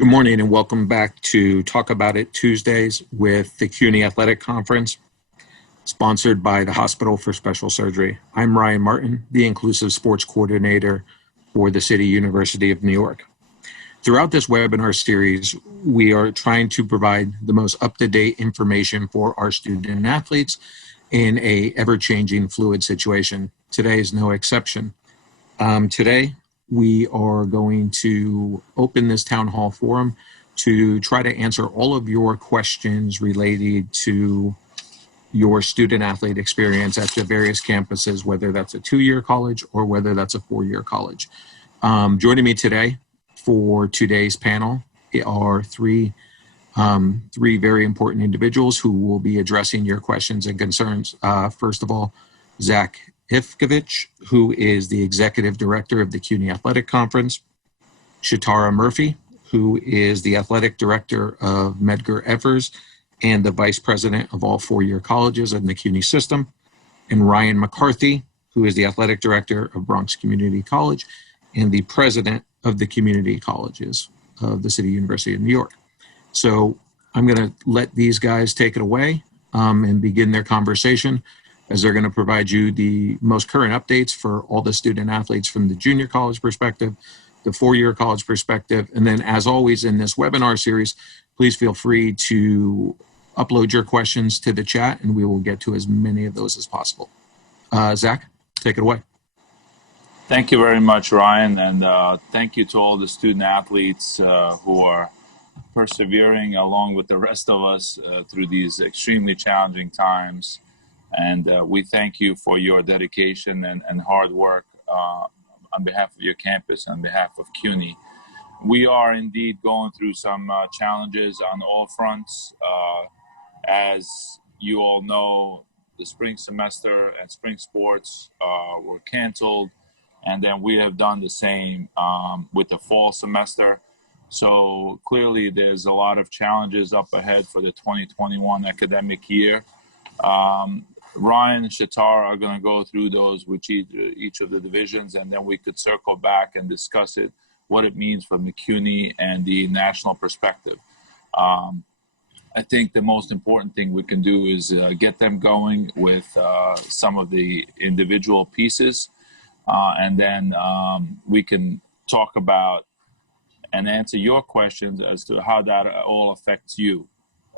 Good morning and welcome back to Talk About It Tuesdays with the CUNY Athletic Conference, sponsored by the Hospital for Special Surgery. I'm Ryan Martin, the Inclusive Sports Coordinator for the City University of New York. Throughout this webinar series, we are trying to provide the most up-to-date information for our student athletes in a ever-changing fluid situation. Today is no exception. Today, we are going to open this town hall forum to try to answer all of your questions related to your student athlete experience at the various campuses, whether that's a 2-year college or whether that's a 4-year college. Joining me today for today's panel are three very important individuals who will be addressing your questions and concerns. First of all, Zach Ifkovich, who is the Executive Director of the CUNY Athletic Conference, Shatara Murphy, who is the Athletic Director of Medgar Evers and the Vice President of all 4-year colleges in the CUNY system, and Ryan McCarthy, who is the Athletic Director of Bronx Community College and the President of the Community Colleges of the City University of New York. So I'm going to let these guys take it away and begin their conversation, as they're going to provide you the most current updates for all the student athletes from the junior college perspective, the 4-year college perspective, and then as always in this webinar series, please feel free to upload your questions to the chat and we will get to as many of those as possible. Zach, take it away. Thank you very much, Ryan, and thank you to all the student athletes who are persevering along with the rest of us through these extremely challenging times. And we thank you for your dedication and hard work on behalf of your campus, on behalf of CUNY. We are indeed going through some challenges on all fronts. As you all know, the spring semester and spring sports were canceled, and then we have done the same with the fall semester. So clearly there's a lot of challenges up ahead for the 2021 academic year. Ryan and Shatara are going to go through those with each of the divisions, and then we could circle back and discuss it, what it means from the CUNY and the national perspective. I think the most important thing we can do is get them going with some of the individual pieces, and then we can talk about and answer your questions as to how that all affects you.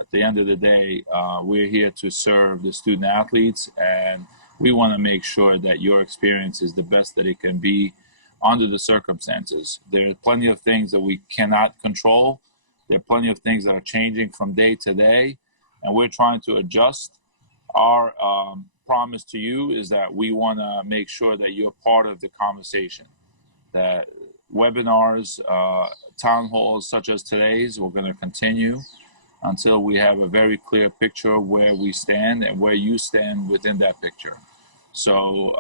At the end of the day, we're here to serve the student athletes, and we want to make sure that your experience is the best that it can be under the circumstances. There are plenty of things that we cannot control. There are plenty of things that are changing from day to day, and we're trying to adjust. Our promise to you is that we want to make sure that you're part of the conversation, that webinars, town halls such as today's, we're going to continue until we have a very clear picture of where we stand and where you stand within that picture. So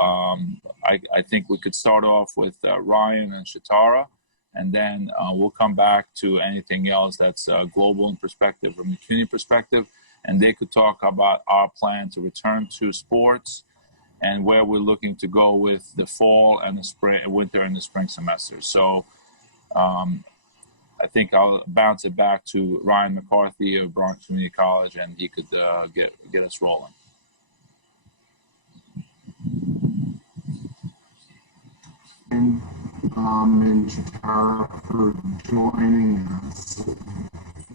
I think we could start off with Ryan and Shatara, and then we'll come back to anything else that's global in perspective from the CUNY perspective, and they could talk about our plan to return to sports and where we're looking to go with the fall and the spring, winter and the spring semester. So I think I'll bounce it back to Ryan McCarthy of Bronx Community College, and he could get us rolling. And Shatara for joining us.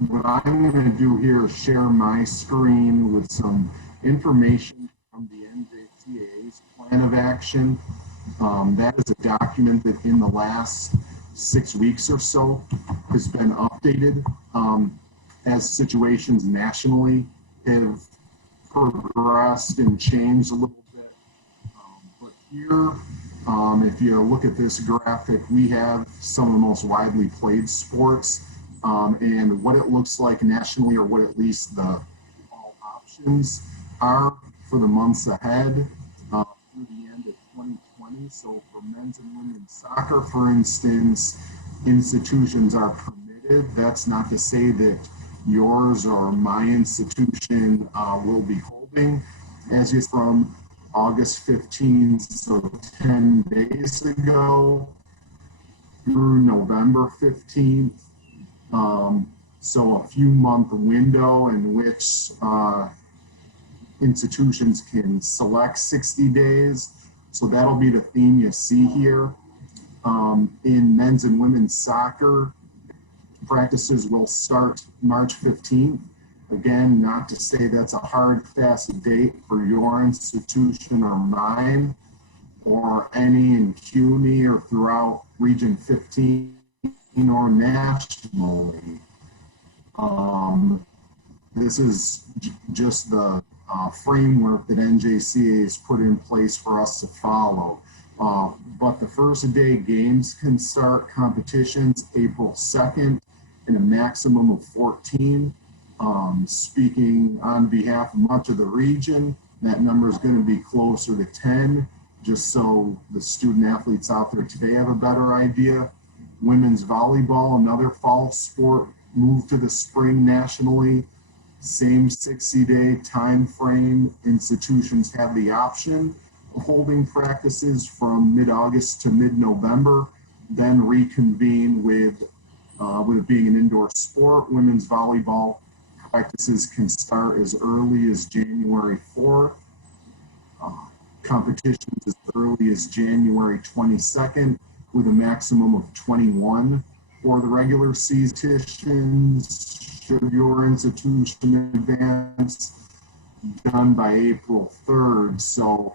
What I'm going to do here is share my screen with some information from the NJCAA's plan of action. That is a document that in the last 6 weeks or so has been updated as situations nationally have progressed and changed a little bit. But here, if you look at this graphic, we have some of the most widely played sports and what it looks like nationally, or what at least the all options are for the months ahead through the end of 2020. So for men's and women's soccer, for instance, institutions are permitted. That's not to say that yours or my institution will be holding. As is from August 15th, so 10 days ago, through November 15th, So a few month window in which institutions can select 60 days. So that'll be the theme you see here. In men's and women's soccer, practices will start March 15th. Again, not to say that's a hard, fast date for your institution or mine, or any in CUNY or throughout Region 15 or nationally. This is just the framework that NJCA has put in place for us to follow. But the first day games can start competitions April 2nd in a maximum of 14. Speaking on behalf of much of the region, that number is going to be closer to 10, just so the student athletes out there today have a better idea. Women's volleyball, another fall sport, moved to the spring nationally. Same 60-day time frame. Institutions have the option of holding practices from mid-August to mid-November, then reconvene with it being an indoor sport. Women's volleyball practices can start as early as January 4th. Competitions as early as January 22nd, with a maximum of 21 for the regular season. Should your institution advance, done by April 3rd. So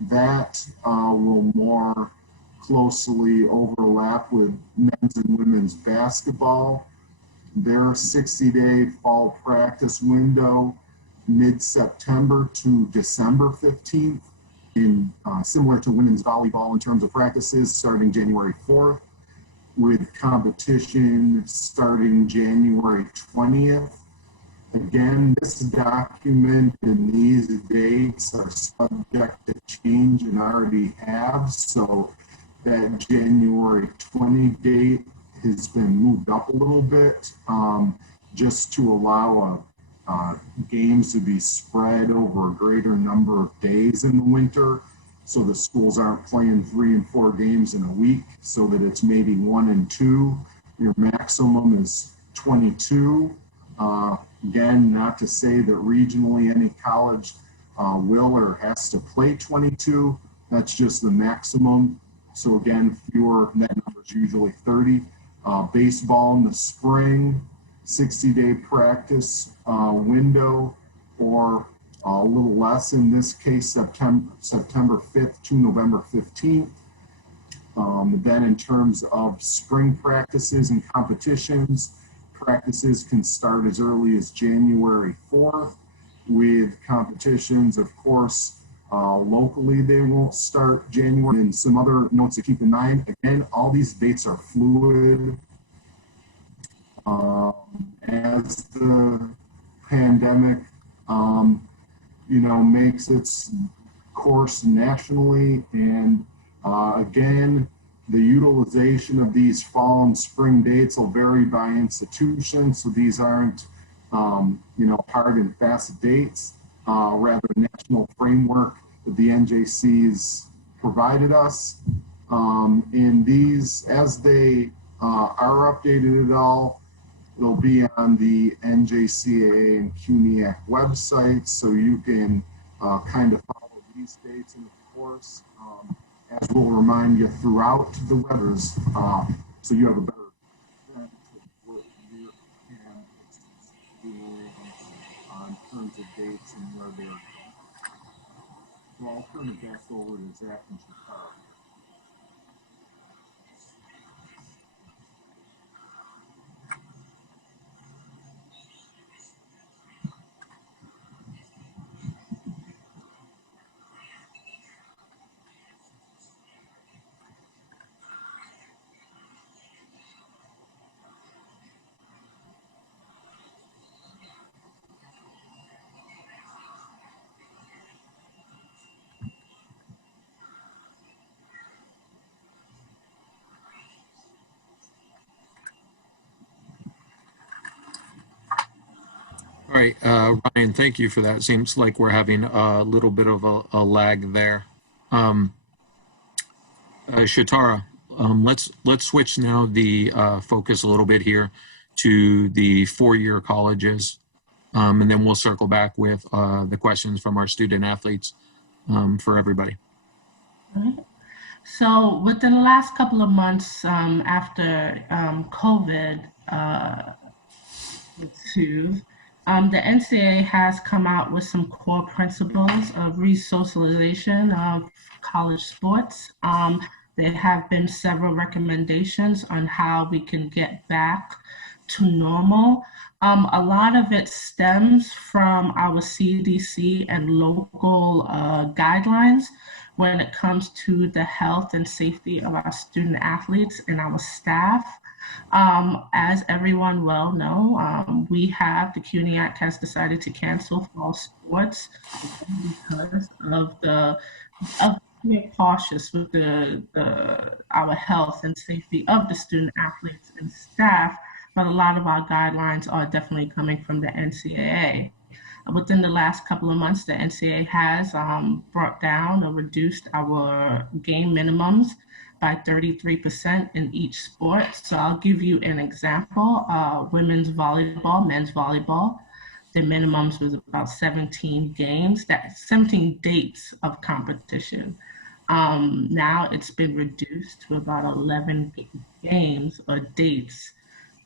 that will more closely overlap with men's and women's basketball. Their 60-day fall practice window, mid-September to December 15th, in similar to women's volleyball in terms of practices, starting January 4th, with competition starting January 20th. Again, this document and these dates are subject to change and already have, so that January 20 date has been moved up a little bit, just to allow games to be spread over a greater number of days in the winter, so the schools aren't playing 3 and 4 games in a week, so that it's maybe 1 and 2. Your maximum is 22. Again, not to say that regionally any college will or has to play 22. That's just the maximum. So again, that number is usually 30. Baseball in the spring, 60-day practice window, or a little less in this case, September 5th to November 15th. Then in terms of spring practices and competitions, practices can start as early as January 4th, with competitions, of course, locally they won't start January. And some other notes to keep in mind, again, all these dates are fluid. As the pandemic, makes its course nationally, and again, the utilization of these fall and spring dates will vary by institution, so these aren't, hard and fast dates, rather national framework that the NJC's provided us. And these, as they are updated at all, they'll be on the NJCAA and Cunyac websites, so you can kind of follow these dates, and of course, as we'll remind you throughout the weathers, so you have a better sense of what your campus is doing in terms of dates and where they're going. So I'll turn it back over to Zach and Shakara. All right, Ryan, thank you for that. Seems like we're having a little bit of a lag there. Shatara, let's switch now the focus a little bit here to the four-year colleges. And then we'll circle back with the questions from our student athletes for everybody. All right. So within the last couple of months after COVID ensued, the NCAA has come out with some core principles of resocialization of college sports. There have been several recommendations on how we can get back to normal. A lot of it stems from our CDC and local guidelines when it comes to the health and safety of our student athletes and our staff. As everyone well know, the Cunyac has decided to cancel fall sports because we're cautious with our health and safety of the student athletes and staff, but a lot of our guidelines are definitely coming from the NCAA. Within the last couple of months, the NCAA has brought down or reduced our game minimums by 33% in each sport. So I'll give you an example. Women's volleyball, men's volleyball, the minimums was about 17 games, 17 dates of competition. Now it's been reduced to about 11 games or dates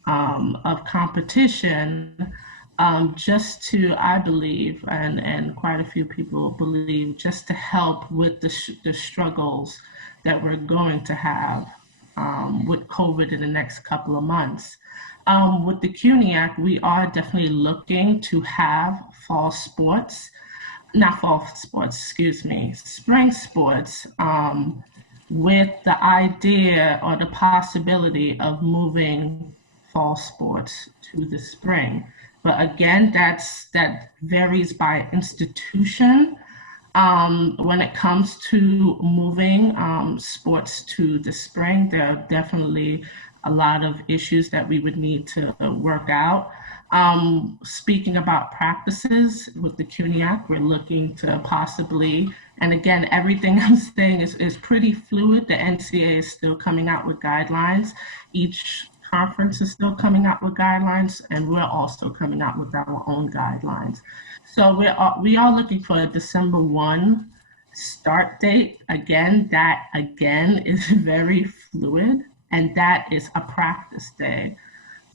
of competition, just to, I believe, and quite a few people believe, just to help with the struggles that we're going to have with COVID in the next couple of months. With the Cunyac, we are definitely looking to have spring sports, with the idea or the possibility of moving fall sports to the spring. But again, that varies by institution. When it comes to moving sports to the spring, there are definitely a lot of issues that we would need to work out. Speaking about practices with the Cunyac, we're looking to possibly, and again, everything I'm saying is pretty fluid. The NCAA is still coming out with guidelines. Each conference is still coming out with guidelines, and we're also coming out with our own guidelines. So we are looking for a December 1 start date. Again, that is very fluid, and that is a practice day.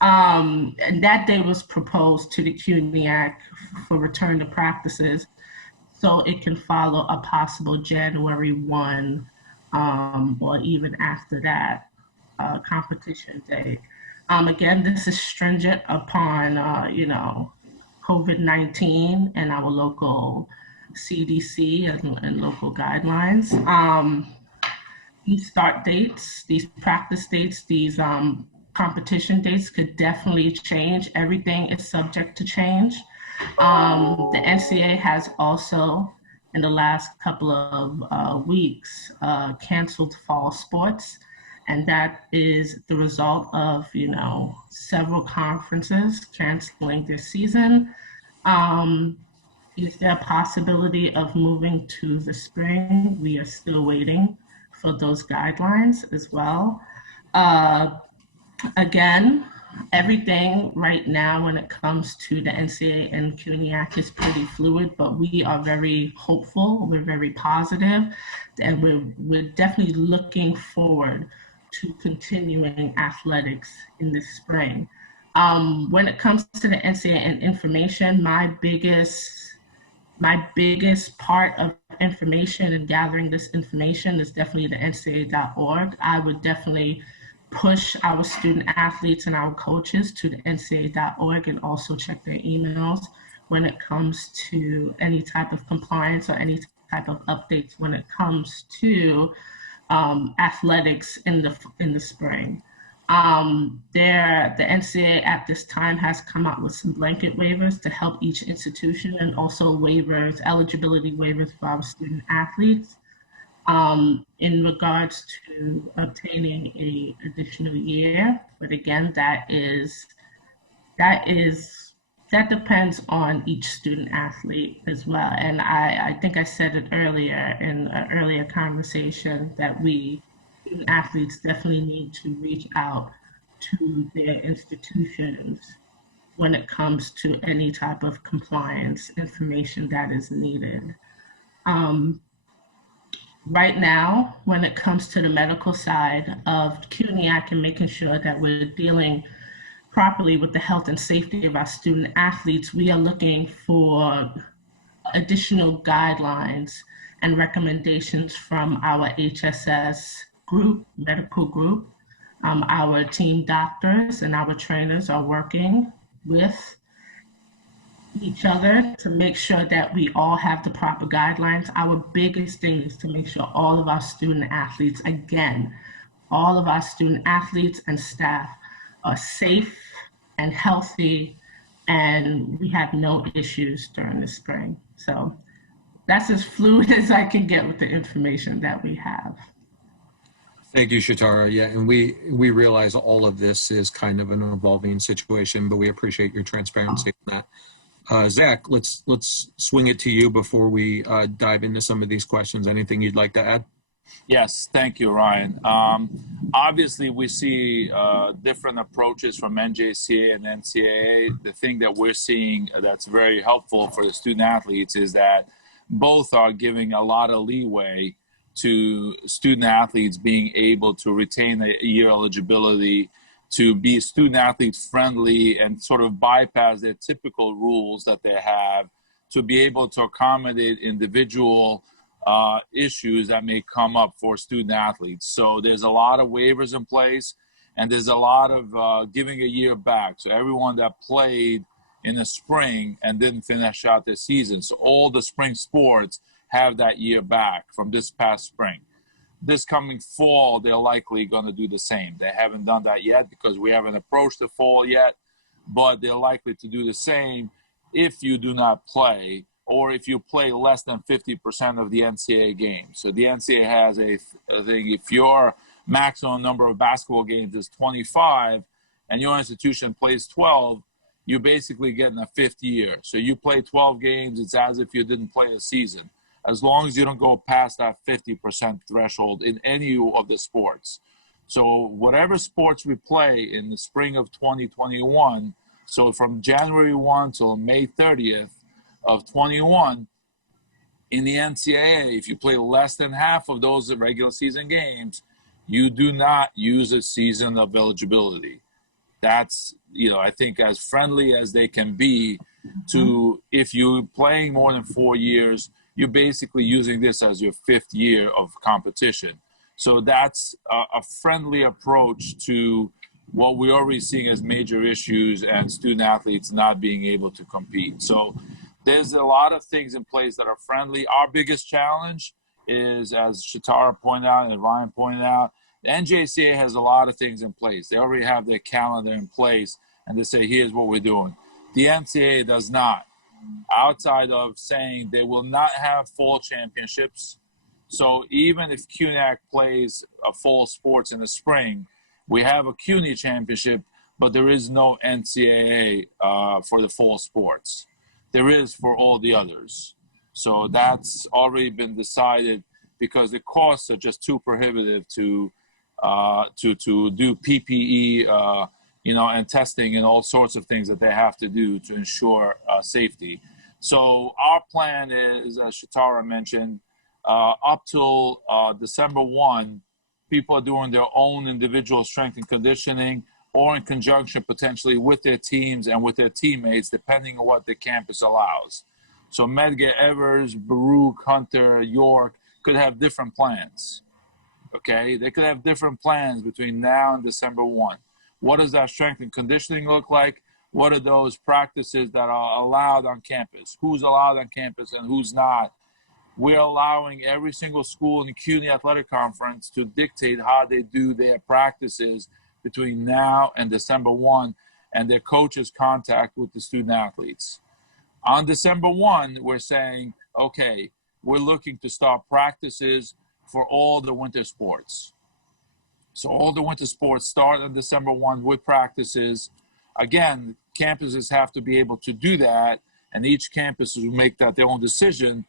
And that day was proposed to the Cunyac for return to practices, so it can follow a possible January 1 or even after that competition day. Again, this is stringent upon COVID-19 and our local CDC and local guidelines. These start dates, these practice dates, these competition dates could definitely change. Everything is subject to change. The NCAA has also, in the last couple of weeks, canceled fall sports. And that is the result of, several conferences canceling their season. Is there a possibility of moving to the spring? We are still waiting for those guidelines as well. Again, everything right now when it comes to the NCAA and Cunyac is pretty fluid, but we are very hopeful, we're very positive, and we're definitely looking forward to continuing athletics in the spring. When it comes to the NCAA and information, my biggest part of information and gathering this information is definitely the NCAA.org. I would definitely push our student athletes and our coaches to the NCAA.org and also check their emails when it comes to any type of compliance or any type of updates when it comes to athletics in the spring. The NCAA at this time has come out with some blanket waivers to help each institution, and also eligibility waivers for our student athletes in regards to obtaining an additional year. But again, that depends on each student athlete as well. And I think I said it earlier in an earlier conversation that student athletes definitely need to reach out to their institutions when it comes to any type of compliance information that is needed. Right now, when it comes to the medical side of Cunyac and making sure that we're dealing properly with the health and safety of our student athletes, we are looking for additional guidelines and recommendations from our HSS group, medical group. Our team doctors and our trainers are working with each other to make sure that we all have the proper guidelines. Our biggest thing is to make sure all of our student athletes, again, all of our student athletes and staff are safe and healthy, and we have no issues during the spring. So that's as fluid as I can get with the information that we have. Thank you, Shatara. Yeah, and we realize all of this is kind of an evolving situation, but we appreciate your transparency on that. Zach, let's swing it to you before we dive into some of these questions. Anything you'd like to add? Yes, thank you, Ryan. Obviously, we see different approaches from NJCA and NCAA. The thing that we're seeing that's very helpful for the student athletes is that both are giving a lot of leeway to student athletes being able to retain a year eligibility, to be student athlete friendly and sort of bypass their typical rules that they have, to be able to accommodate individual issues that may come up for student athletes. So there's a lot of waivers in place, and there's a lot of giving a year back. So everyone that played in the spring and didn't finish out their season, so all the spring sports have that year back from this past spring. This coming fall, they're likely going to do the same. They haven't done that yet because we haven't approached the fall yet, but they're likely to do the same if you do not play, or if you play less than 50% of the NCAA games. So the NCAA has a thing, if your maximum number of basketball games is 25 and your institution plays 12, you're basically getting a fifth year. So you play 12 games, it's as if you didn't play a season, as long as you don't go past that 50% threshold in any of the sports. So whatever sports we play in the spring of 2021, so from January 1 till May 30th of 21, in the NCAA, if you play less than half of those regular season games, you do not use a season of eligibility. That's, I think as friendly as they can be to, if you're playing more than 4 years, you're basically using this as your fifth year of competition. So that's a friendly approach to what we're already seeing as major issues and student athletes not being able to compete. So there's a lot of things in place that are friendly. Our biggest challenge is, as Shatara pointed out and Ryan pointed out, the NJCA has a lot of things in place. They already have their calendar in place, and they say, here's what we're doing. The NCAA does not, outside of saying they will not have fall championships. So even if Cunyac plays a fall sports in the spring, we have a CUNY championship, but there is no NCAA for the fall sports. There is for all the others. So that's already been decided because the costs are just too prohibitive to do PPE, and testing and all sorts of things that they have to do to ensure safety. So our plan is, as Shatara mentioned, up till December 1, people are doing their own individual strength and conditioning, or in conjunction potentially with their teams and with their teammates, depending on what the campus allows. So Medgar Evers, Baruch, Hunter, York could have different plans. Okay, they could have different plans between now and December 1. What does that strength and conditioning look like? What are those practices that are allowed on campus? Who's allowed on campus and who's not? We're allowing every single school in the CUNY Athletic Conference to dictate how they do their practices between now and December 1, and their coaches' contact with the student athletes. On December 1, we're saying, okay, we're looking to start practices for all the winter sports. So all the winter sports start on December 1 with practices. Again, campuses have to be able to do that, and each campus will make that their own decision.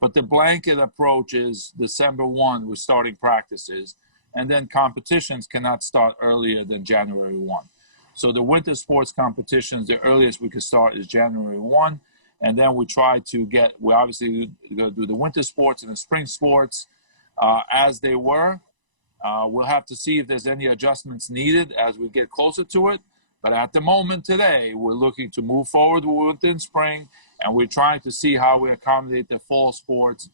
But the blanket approach is December 1, we're starting practices. and then competitions cannot start earlier than January 1. So the winter sports competitions, the earliest we could start is January 1. And then we obviously going to do the winter sports and the spring sports as they were. We'll have to see if there's any adjustments needed as we get closer to it. But at the moment today, we're looking to move forward with winter and spring, and we're trying to see how we accommodate the fall sports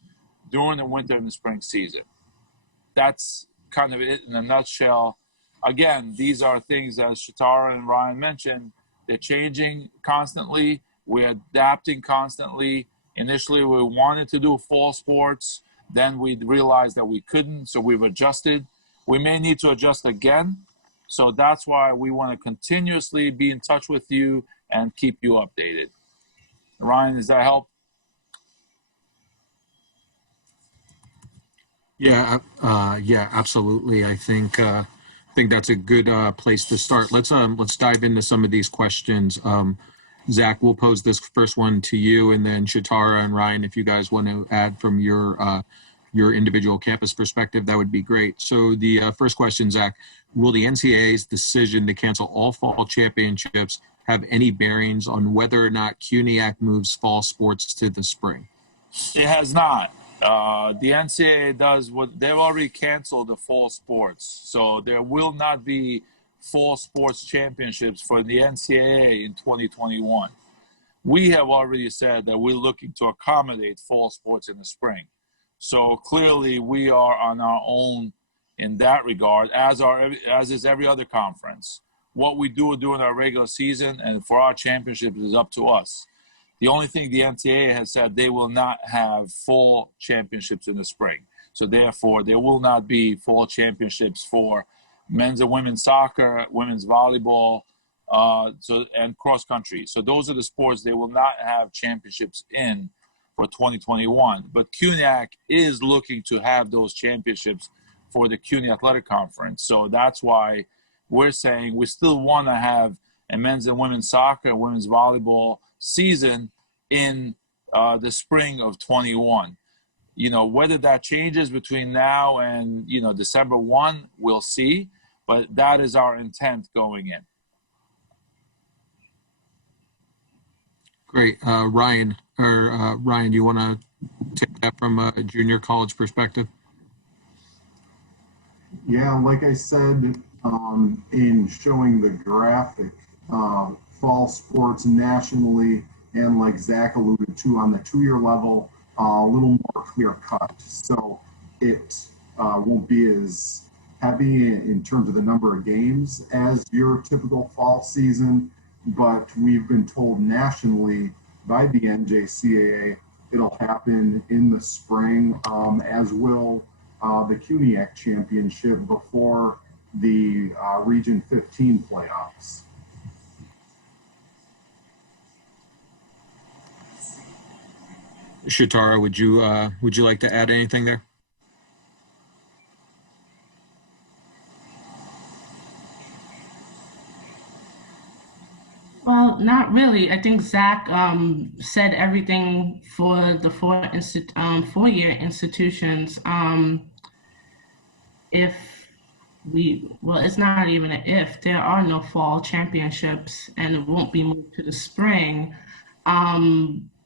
during the winter and the spring season. That's kind of it in a nutshell. Again, these are things, as Shatara and Ryan mentioned, they're changing constantly. We're adapting constantly. Initially, we wanted to do fall sports. Then we realized that we couldn't, so we've adjusted. We may need to adjust again. So that's why we want to continuously be in touch with you and keep you updated. Ryan, does that help? Yeah, absolutely. I think that's a good place to start. Let's dive into some of these questions. Zach, we'll pose this first one to you, and then Shatara and Ryan, if you guys want to add from your individual campus perspective, that would be great. So the first question, Zach, will the NCAA's decision to cancel all fall championships have any bearings on whether or not Cunyac moves fall sports to the spring? It has not. The NCAA does what they've already canceled the fall sports, so there will not be fall sports championships for the NCAA in 2021. We have already said that we're looking to accommodate fall sports in the spring. So clearly we are on our own in that regard, as is every other conference. What we do during our regular season and for our championships is up to us. The only thing the NCAA has said, they will not have fall championships in the spring. So therefore, there will not be fall championships for men's and women's soccer, women's volleyball, and cross country. So those are the sports they will not have championships in for 2021. But Cunyac is looking to have those championships for the Cunyac Athletic Conference. So that's why we're saying we still want to have a men's and women's soccer and women's volleyball season in the spring of 21. You know, whether that changes between now and, December 1, we'll see. But that is our intent going in. Great. Ryan, do you want to take that from a junior college perspective? Yeah, like I said, in showing the graphic, fall sports nationally, and like Zach alluded to on the 2-year level, a little more clear cut. So it won't be as heavy in terms of the number of games as your typical fall season, but we've been told nationally by the NJCAA it'll happen in the spring, as will the Cunyac Championship before the Region 15 playoffs. Shatara, would you like to add anything there? Well, not really. I think Zach said everything for the four-year institutions. It's not even an if. There are no fall championships, and it won't be moved to the spring.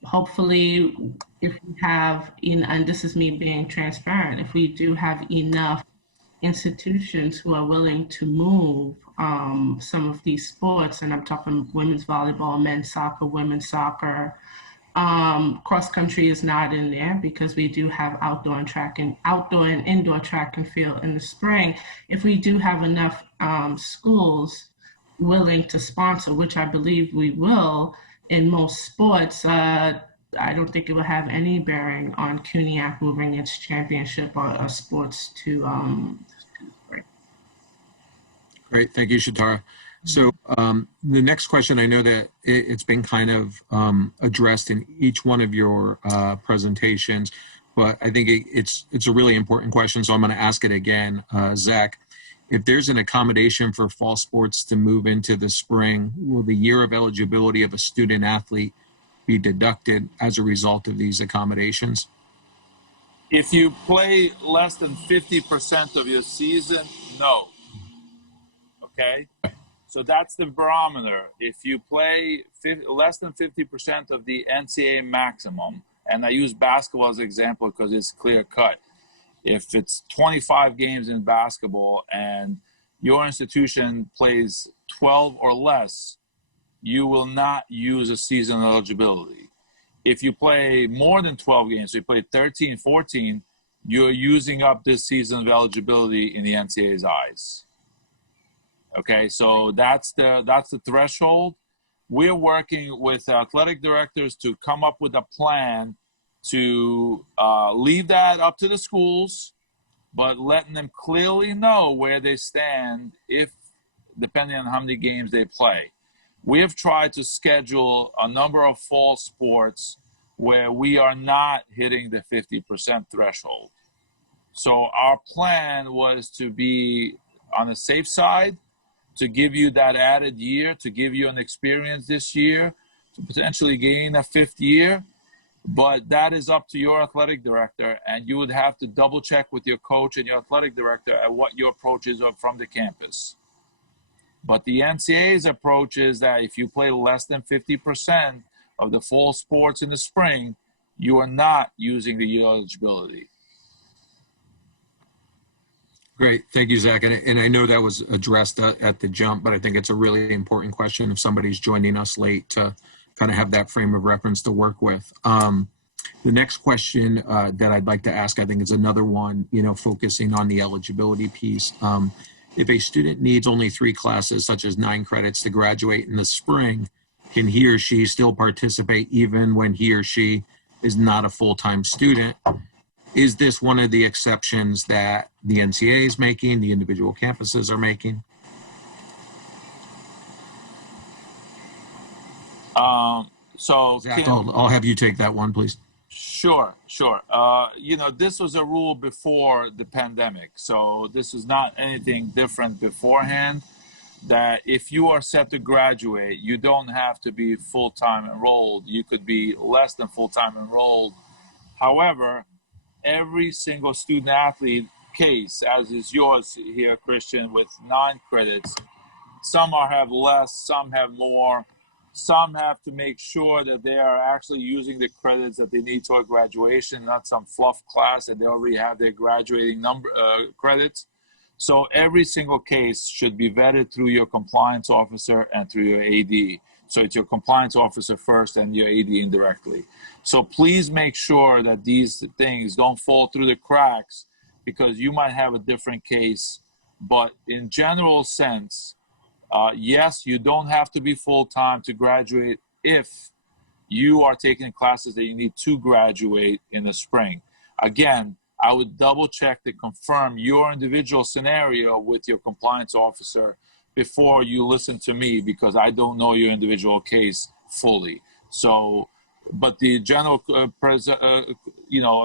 Hopefully, if we have, and this is me being transparent, if we do have enough institutions who are willing to move some of these sports, and I'm talking women's volleyball, men's soccer, women's soccer. Cross country is not in there because we do have outdoor and indoor track and field in the spring. If we do have enough schools willing to sponsor, which I believe we will in most sports, I don't think it will have any bearing on Cunyac moving its championship or sports to Great. Thank you, Shatara. So the next question, I know that it's been kind of addressed in each one of your presentations, but I think it's a really important question, so I'm going to ask it again. Zach, if there's an accommodation for fall sports to move into the spring, will the year of eligibility of a student athlete be deducted as a result of these accommodations? If you play less than 50% of your season, no. Okay? So that's the barometer. If you play less than 50% of the NCAA maximum, and I use basketball as an example because it's clear cut. If it's 25 games in basketball and your institution plays 12 or less, you will not use a season eligibility. If you play more than 12 games, so you play 13, 14, you're using up this season of eligibility in the NCAA's eyes. Okay, so that's the threshold. We're working with athletic directors to come up with a plan to leave that up to the schools, but letting them clearly know where they stand if, depending on how many games they play. We have tried to schedule a number of fall sports where we are not hitting the 50% threshold. So our plan was to be on the safe side, to give you that added year, to give you an experience this year, to potentially gain a fifth year. But that is up to your athletic director, and you would have to double check with your coach and your athletic director at what your approaches are from the campus. But the NCAA's approach is that if you play less than 50% of the fall sports in the spring, you are not using the year eligibility. Great. Thank you, Zach. And I know that was addressed at the jump, but I think it's a really important question if somebody's joining us late to kind of have that frame of reference to work with. The next question that I'd like to ask, I think is another one, focusing on the eligibility piece. If a student needs only 3 classes, such as 9 credits to graduate in the spring, can he or she still participate even when he or she is not a full-time student? Is this one of the exceptions that the NCAA is making, the individual campuses are making? So Zach, I'll have you take that one, please. Sure. This was a rule before the pandemic, so this is not anything different beforehand, that if you are set to graduate, you don't have to be full-time enrolled. You could be less than full-time enrolled. However, every single student athlete case, as is yours here, Christian, with 9 credits, some have less, some have more. Some have to make sure that they are actually using the credits that they need toward graduation, not some fluff class that they already have their graduating credits. So every single case should be vetted through your compliance officer and through your AD. So it's your compliance officer first and your AD indirectly. So please make sure that these things don't fall through the cracks, because you might have a different case. But in general sense, yes, you don't have to be full-time to graduate if you are taking classes that you need to graduate in the spring. Again, I would double check to confirm your individual scenario with your compliance officer before you listen to me, because I don't know your individual case fully. So, but the general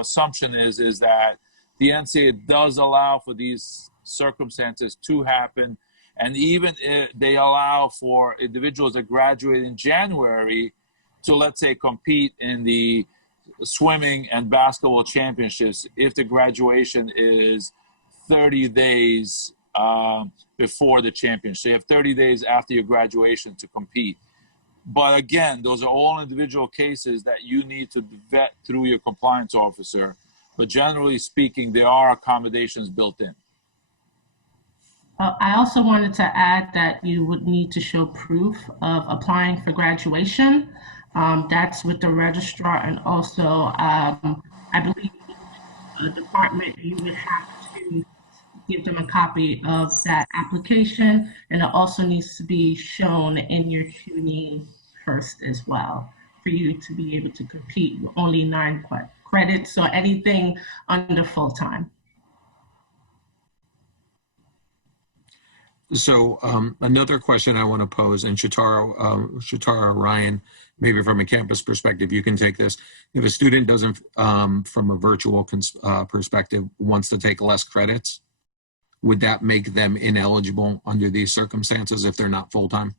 assumption is that the NCAA does allow for these circumstances to happen. And even if they allow for individuals that graduate in January to, let's say, compete in the swimming and basketball championships if the graduation is 30 days before the championship. So you have 30 days after your graduation to compete. But again, those are all individual cases that you need to vet through your compliance officer. But generally speaking, there are accommodations built in. I also wanted to add that you would need to show proof of applying for graduation. That's with the registrar, and also I believe the department, you would have to give them a copy of that application, and it also needs to be shown in your CUNY first as well for you to be able to compete with only 9 credits or anything under full-time. So another question I want to pose, and Shatara, Ryan, maybe from a campus perspective, you can take this. If a student doesn't, from a virtual perspective, wants to take less credits, would that make them ineligible under these circumstances if they're not full-time?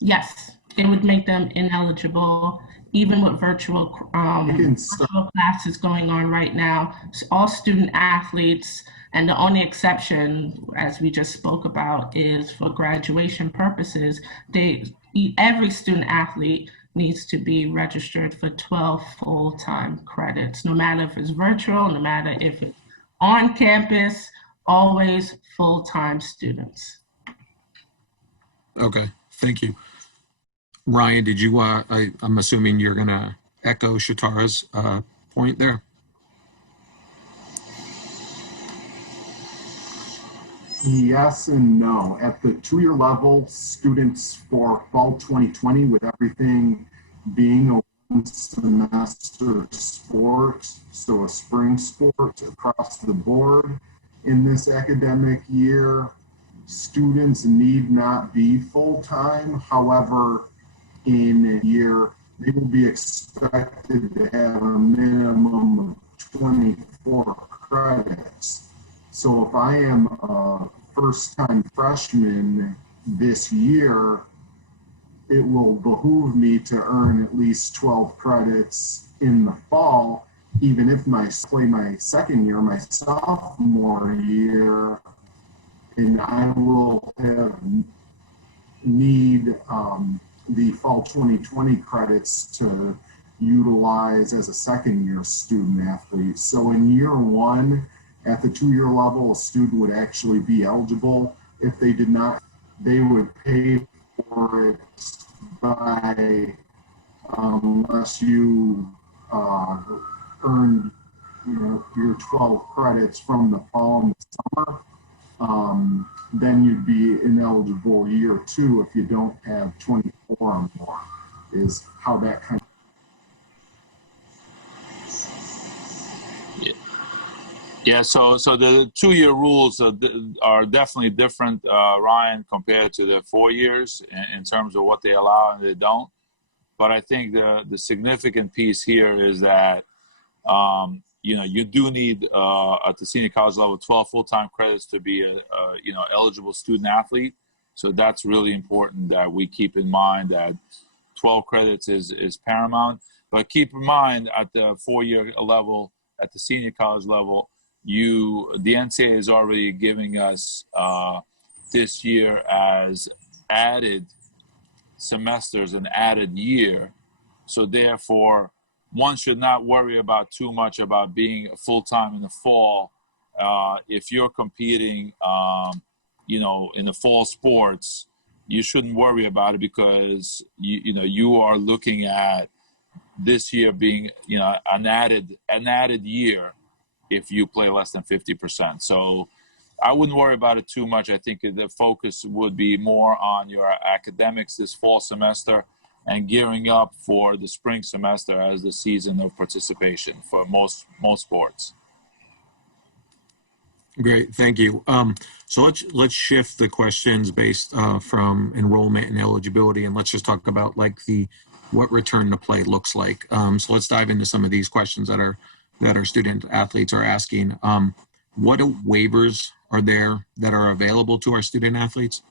Yes, it would make them ineligible, even with virtual classes going on right now. So all student athletes, and the only exception, as we just spoke about, is for graduation purposes. Every student athlete needs to be registered for 12 full-time credits, no matter if it's virtual, no matter if it's on campus, always full-time students. Okay, thank you. Ryan, did you, I'm assuming you're going to echo Shatara's point there? Yes and no. At the 2-year level, students for fall 2020, with everything being a one-semester sport, so a spring sport across the board in this academic year, students need not be full-time. However, in a year, they will be expected to have a minimum of 24 credits. So if I am a first-time freshman this year, it will behoove me to earn at least 12 credits in the fall, even if I play my second year, my sophomore year, and I will need the fall 2020 credits to utilize as a second year student athlete. So in year one, at the 2-year level, a student would actually be eligible. If they did not, they would pay for it by, unless you earned your 12 credits from the fall and the summer, then you'd be ineligible year two if you don't have 24 or more, is how that kind of. Yeah, so the 2-year rules are definitely different, Ryan, compared to the 4 years in terms of what they allow and they don't. But I think the significant piece here is that you do need at the senior college level 12 full-time credits to be a eligible student athlete. So that's really important that we keep in mind that 12 credits is paramount. But keep in mind at the 4-year level, at the senior college level, the NCAA is already giving us this year as added semesters, an added year. So therefore, one should not worry about too much about being full-time in the fall. If you're competing, in the fall sports, you shouldn't worry about it because you are looking at this year being an added year if you play less than 50%. So I wouldn't worry about it too much. I think the focus would be more on your academics this fall semester and gearing up for the spring semester as the season of participation for most sports. Great, thank you. So let's shift the questions based from enrollment and eligibility, and let's just talk about what return to play looks like. So let's dive into some of these questions that our student athletes are asking. What waivers are there that are available to our student athletes?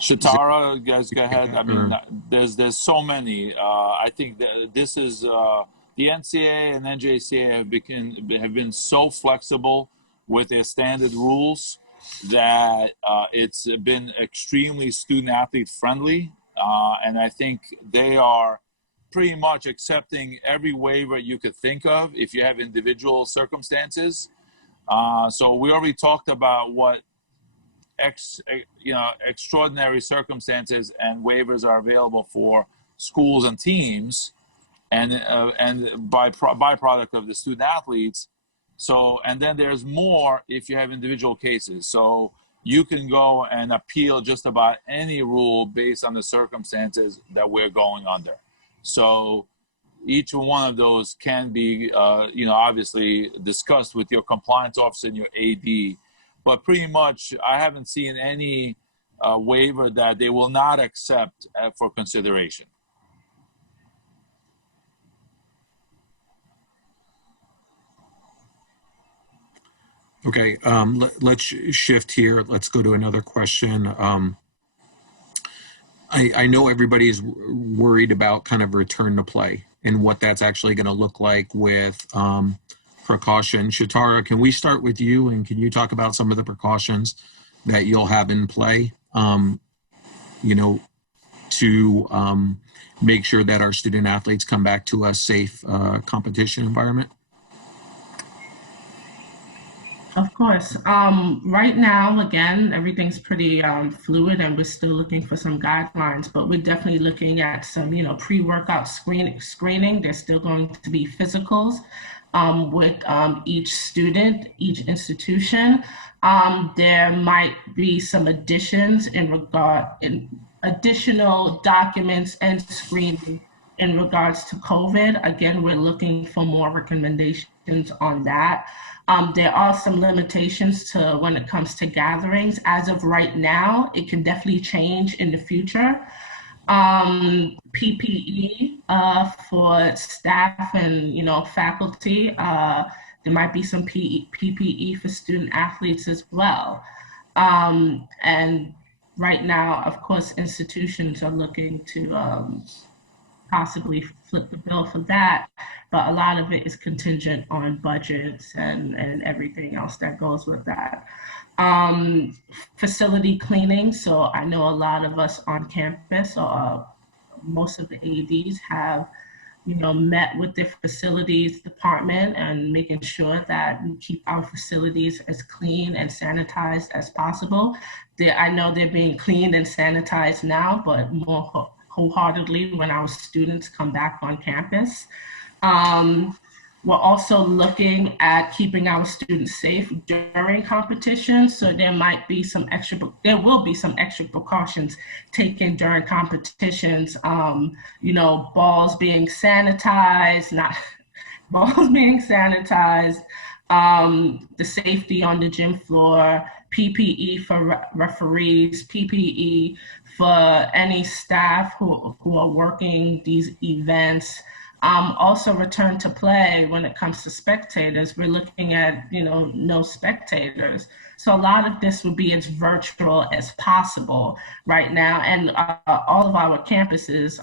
Shatara, you guys go ahead. I mean, there's so many. I think that this is the NCAA and NJCAA have been so flexible with their standard rules that it's been extremely student athlete friendly, and I think they are pretty much accepting every waiver you could think of if you have individual circumstances. So we already talked about what extraordinary circumstances and waivers are available for schools and teams, and byproduct of the student athletes. So, and then there's more if you have individual cases. So you can go and appeal just about any rule based on the circumstances that we're going under. So each one of those can be, obviously discussed with your compliance officer and your AD. But pretty much, I haven't seen any waiver that they will not accept for consideration. Okay, let's shift here. Let's go to another question. I know everybody's worried about kind of return to play and what that's actually going to look like with precaution. Shatara, can we start with you, and can you talk about some of the precautions that you'll have in play, you know, to make sure that our student athletes come back to a safe competition environment? Of course. Right now, again, everything's pretty fluid, and we're still looking for some guidelines. But we're definitely looking at some, pre-workout screening. There's still going to be physicals with each student, each institution. There might be some additions in additional documents and screening in regards to COVID. Again, we're looking for more recommendations on that. There are some limitations to when it comes to gatherings. As of right now, it can definitely change in the future. PPE for staff and faculty. There might be some PPE for student athletes as well. And right now, of course, institutions are looking to possibly flip the bill for that, but a lot of it is contingent on budgets and everything else that goes with that. Facility cleaning. So I know a lot of us on campus, or most of the ADs have, met with their facilities department and making sure that we keep our facilities as clean and sanitized as possible. I know they're being cleaned and sanitized now, but more wholeheartedly when our students come back on campus. We're also looking at keeping our students safe during competitions. So there will be some extra precautions taken during competitions. Balls being sanitized, not balls being sanitized, the safety on the gym floor, PPE for referees, PPE for any staff who are working these events. Also return to play when it comes to spectators. We're looking at, no spectators. So a lot of this will be as virtual as possible right now. And all of our campuses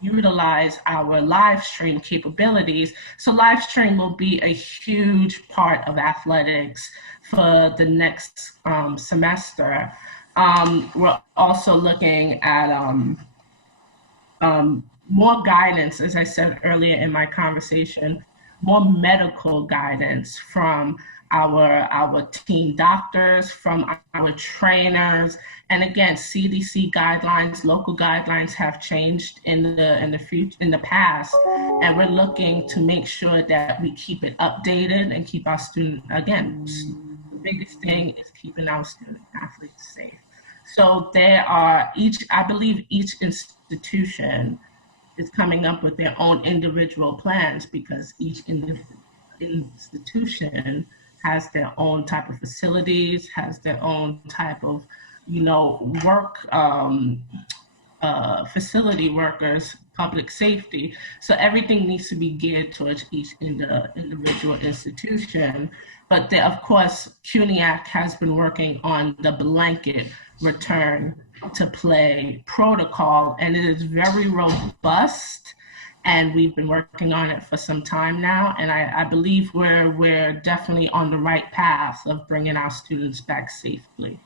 utilize our live stream capabilities. So live stream will be a huge part of athletics for the next semester. We're also looking at more guidance, as I said earlier in my conversation, more medical guidance from our team doctors, from our trainers, and again, CDC guidelines, local guidelines have changed in the past, and we're looking to make sure that we keep it updated and keep our student. Again, the biggest thing is keeping our student athletes safe. So I believe each institution is coming up with their own individual plans, because each institution has their own type of facilities, has their own type of, work, facility workers, public safety. So everything needs to be geared towards each individual institution. But of course, Cunyac has been working on the blanket return to play protocol, and it is very robust, and we've been working on it for some time now, and I believe we're definitely on the right path of bringing our students back safely.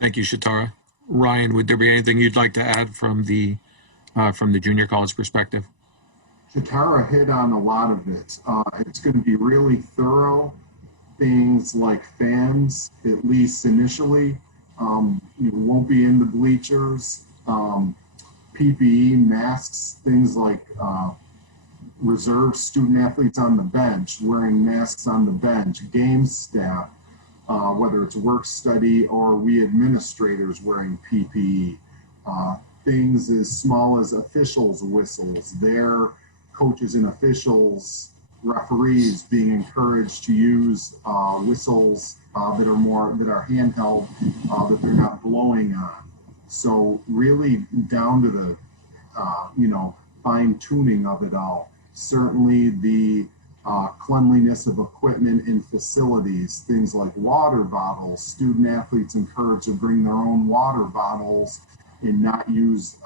Thank you, Shatara. Ryan, would there be anything you'd like to add from the junior college perspective? Shatara hit on a lot of it. It's going to be really thorough. Things like fans, at least initially, you won't be in the bleachers. PPE, masks, things like reserve student athletes on the bench, wearing masks on the bench, games staff, whether it's work study or we administrators wearing PPE. Things as small as officials' whistles, their coaches and officials, referees being encouraged to use whistles that are handheld, that they're not blowing on. So really down to the fine tuning of it all. Certainly the cleanliness of equipment and facilities, things like water bottles. Student athletes encouraged to bring their own water bottles and not use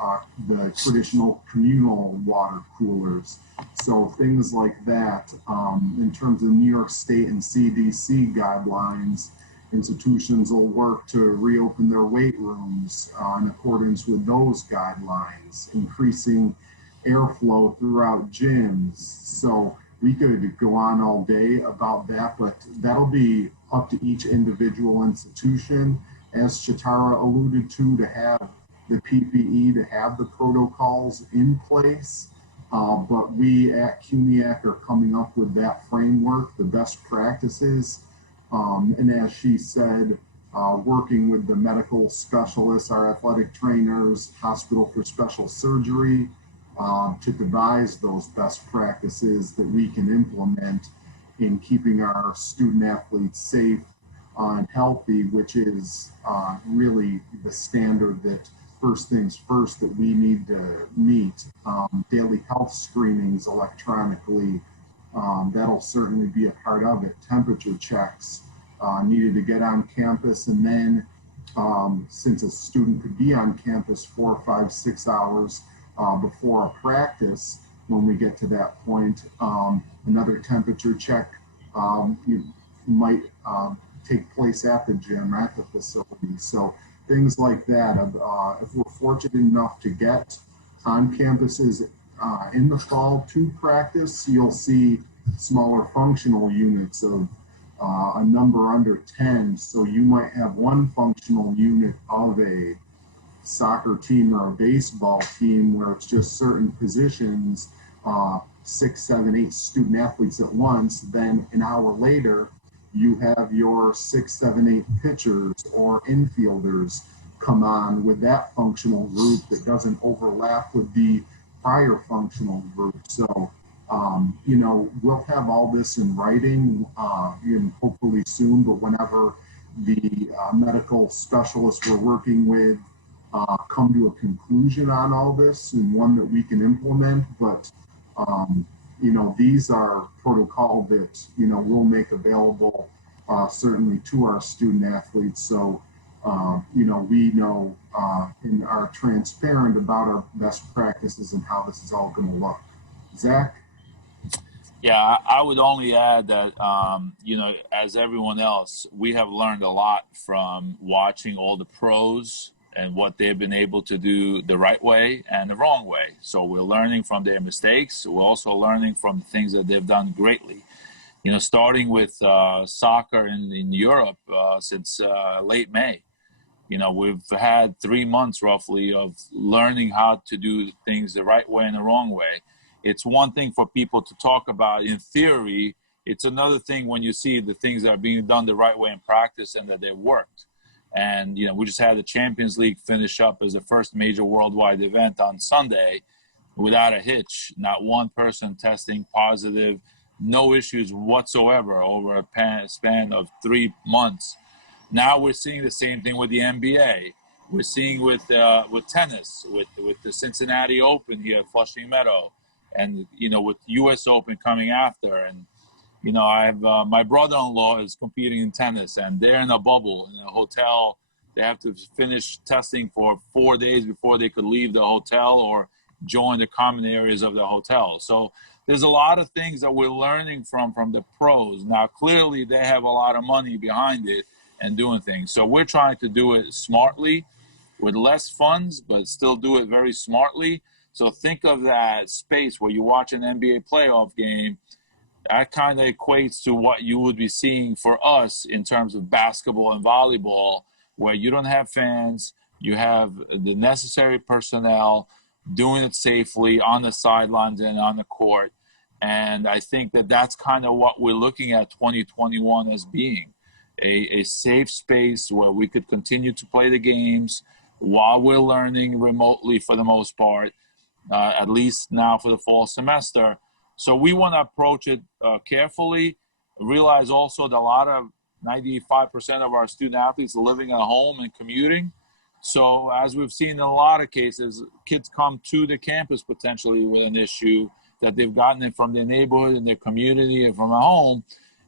the traditional communal water coolers. So things like that. In terms of New York State and CDC guidelines, institutions will work to reopen their weight rooms in accordance with those guidelines, increasing airflow throughout gyms. So we could go on all day about that, but that'll be up to each individual institution, as Chitara alluded to have the PPE, to have the protocols in place. But we at Cunyac are coming up with that framework, the best practices. And as she said, working with the medical specialists, our athletic trainers, hospital for special surgery, to devise those best practices that we can implement in keeping our student athletes safe and healthy, which is really the standard that first things first that we need to meet. Daily health screenings electronically, that'll certainly be a part of it. Temperature checks needed to get on campus, and then since a student could be on campus 4, 5, 6 hours before a practice, when we get to that point, another temperature check might take place at the gym, at the facility. So things like that. If we're fortunate enough to get on campuses in the fall to practice, you'll see smaller functional units of a number under 10. So you might have one functional unit of a soccer team or a baseball team where it's just certain positions, 6, 7, 8 student athletes at once. Then an hour later, you have your 6, 7, 8 pitchers or infielders come on with that functional group that doesn't overlap with the prior functional group. So, we'll have all this in writing, hopefully soon, but whenever the medical specialists we're working with come to a conclusion on all this and one that we can implement. But these are protocol that we'll make available certainly to our student athletes. So we know and are transparent about our best practices and how this is all going to look. Zach? Yeah, I would only add that, as everyone else, we have learned a lot from watching all the pros and what they've been able to do the right way and the wrong way. So we're learning from their mistakes. We're also learning from the things that they've done greatly. Starting with soccer in Europe since late May. We've had 3 months roughly of learning how to do things the right way and the wrong way. It's one thing for people to talk about in theory. It's another thing when you see the things that are being done the right way in practice and that they worked. And, we just had the Champions League finish up as the first major worldwide event on Sunday without a hitch. Not one person testing positive, no issues whatsoever over a span of 3 months. Now we're seeing the same thing with the NBA. We're seeing with tennis, with the Cincinnati Open here at Flushing Meadow, and with U.S. Open coming after. And I have my brother-in-law is competing in tennis, and they're in a bubble in a hotel. They have to finish testing for 4 days before they could leave the hotel or join the common areas of the hotel. So there's a lot of things that we're learning from the pros. Now, clearly, they have a lot of money behind it and doing things. So we're trying to do it smartly with less funds, but still do it very smartly. So think of that space where you watch an NBA playoff game. That kind of equates to what you would be seeing for us in terms of basketball and volleyball, where you don't have fans, you have the necessary personnel doing it safely on the sidelines and on the court. And I think that that's kind of what we're looking at 2021 as being a safe space where we could continue to play the games while we're learning remotely for the most part, at least now for the fall semester. So we want to approach it carefully, realize also that a lot of 95% of our student athletes are living at home and commuting. So as we've seen in a lot of cases, kids come to the campus potentially with an issue that they've gotten it from their neighborhood and their community and from at home.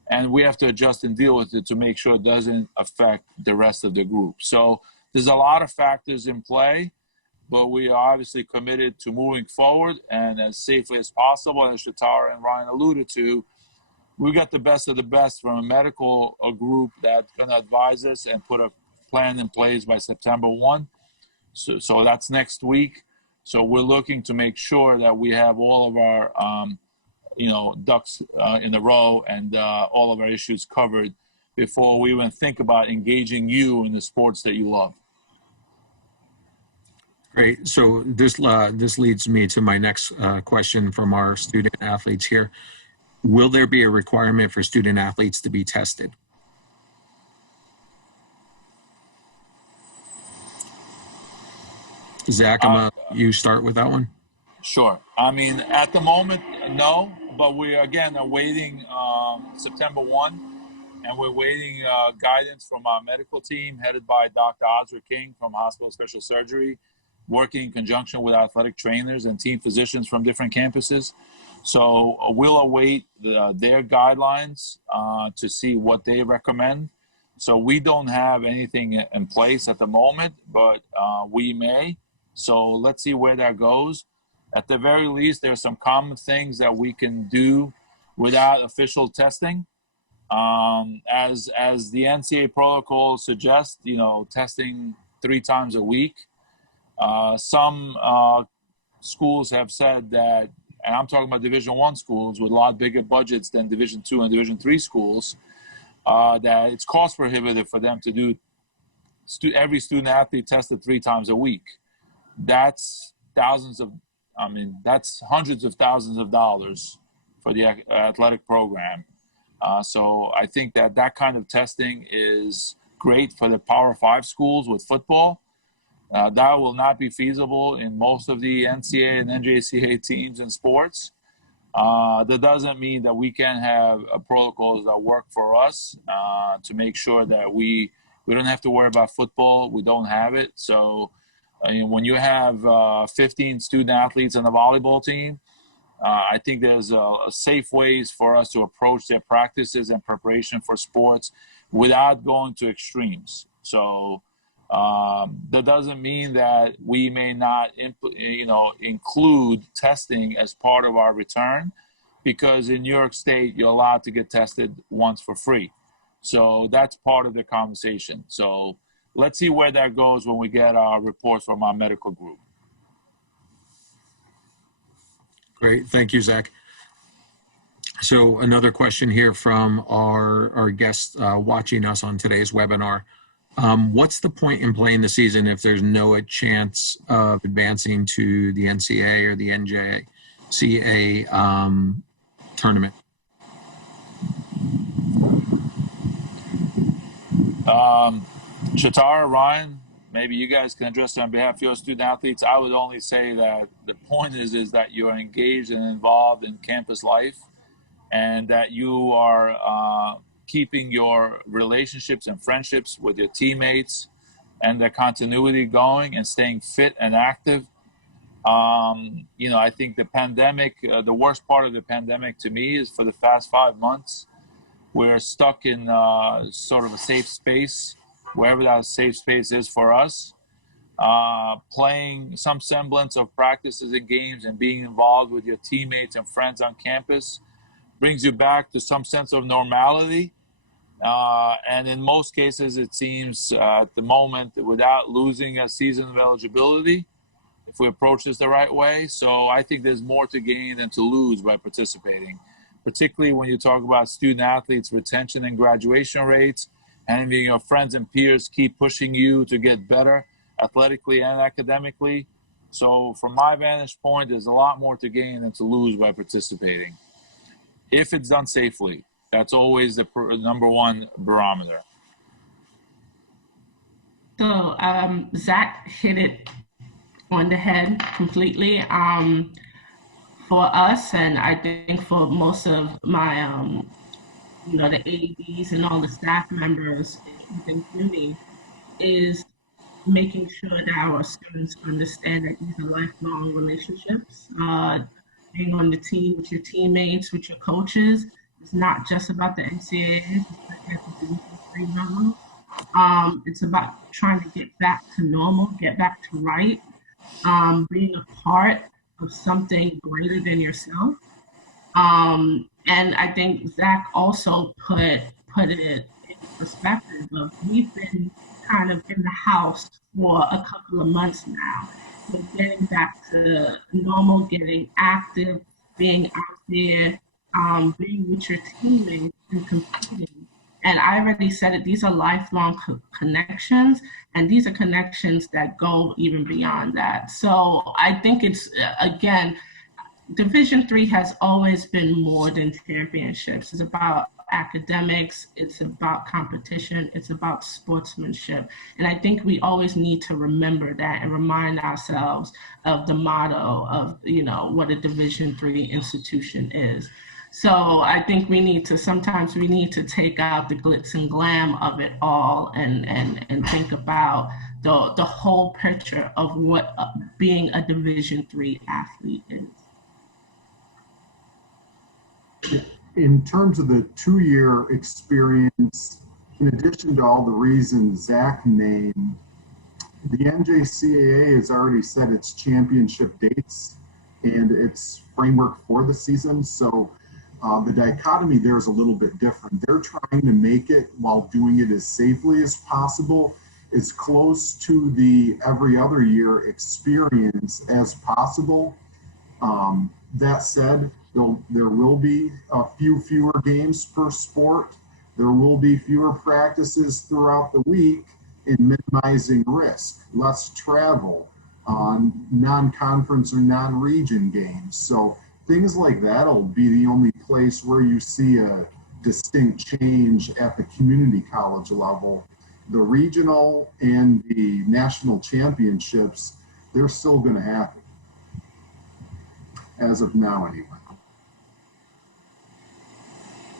And we have to adjust and deal with it to make sure it doesn't affect the rest of the group. So there's a lot of factors in play, but we are obviously committed to moving forward and as safely as possible. As Shatara and Ryan alluded to, we got the best of the best from a medical group that's going to advise us and put a plan in place by September 1. So that's next week. So we're looking to make sure that we have all of our ducks in a row and all of our issues covered before we even think about engaging you in the sports that you love. Great. So this leads me to my next question from our student athletes here. Will there be a requirement for student athletes to be tested? Zach, you start with that one. Sure. I mean, at the moment, no, but we again are waiting September 1, and we're waiting guidance from our medical team headed by Dr. Ozra King from Hospital Special Surgery, working in conjunction with athletic trainers and team physicians from different campuses. So we'll await their guidelines to see what they recommend. So we don't have anything in place at the moment, but we may. So let's see where that goes. At the very least, there's some common things that we can do without official testing. As the NCAA protocol suggests, testing 3 times a week. Some schools have said that, and I'm talking about Division I schools with a lot bigger budgets than Division II and Division III schools, that it's cost prohibitive for them to do every student athlete tested 3 times a week. That's that's hundreds of thousands of dollars for the athletic program. So I think that kind of testing is great for the Power 5 schools with football. That will not be feasible in most of the NCAA and NJCAA teams in sports. That doesn't mean that we can't have protocols that work for us to make sure that we don't have to worry about football. We don't have it. So when you have 15 student athletes on the volleyball team, I think there's safe ways for us to approach their practices and preparation for sports without going to extremes. So that doesn't mean that we may not, include testing as part of our return, because in New York State, you're allowed to get tested once for free. So that's part of the conversation. So let's see where that goes when we get our reports from our medical group. Great. Thank you, Zach. So another question here from our guests watching us on today's webinar. What's the point in playing the season if there's no chance of advancing to the NCAA or the NJCAA tournament? Shatara, Ryan, maybe you guys can address it on behalf of your student athletes. I would only say that the point is that you're engaged and involved in campus life, and that you are keeping your relationships and friendships with your teammates and the continuity going and staying fit and active. I think the pandemic, the worst part of the pandemic to me is for the past 5 months, we're stuck in sort of a safe space, wherever that safe space is for us, playing some semblance of practices and games and being involved with your teammates and friends on campus brings you back to some sense of normality. And in most cases, it seems at the moment, without losing a season of eligibility, if we approach this the right way. So I think there's more to gain than to lose by participating, particularly when you talk about student athletes, retention and graduation rates, and having your friends and peers keep pushing you to get better athletically and academically. So from my vantage point, there's a lot more to gain than to lose by participating, if it's done safely. That's always the number one barometer. So Zach hit it on the head completely. For us, and I think for most of my, the ADs and all the staff members in CUNY, is making sure that our students understand that these are lifelong relationships. being on the team with your teammates, with your coaches. It's not just about the NCAA, especially at the Division III level. It's about trying to get back to normal, get back to right, being a part of something greater than yourself. And I think Zach also put it in perspective of we've been kind of in the house for a couple of months now. So getting back to normal, getting active, being out there, being with your teammates and competing. And I already said it, these are lifelong connections, and these are connections that go even beyond that. So I think it's, again, Division III has always been more than championships. It's about academics, it's about competition, it's about sportsmanship. And I think we always need to remember that and remind ourselves of the motto of, what a Division III institution is. So I think sometimes we need to take out the glitz and glam of it all and think about the whole picture of what being a Division III athlete is. In terms of the 2-year experience, in addition to all the reasons Zach named, the NJCAA has already set its championship dates and its framework for the season. So the dichotomy there is a little bit different. They're trying to make it, while doing it as safely as possible, as close to the every other year experience as possible. That said, there will be a few fewer games per sport. There will be fewer practices throughout the week in minimizing risk, less travel on non-conference or non-region games. So things like that will be the only place where you see a distinct change at the community college level. The regional and the national championships, they're still going to happen, as of now anyway.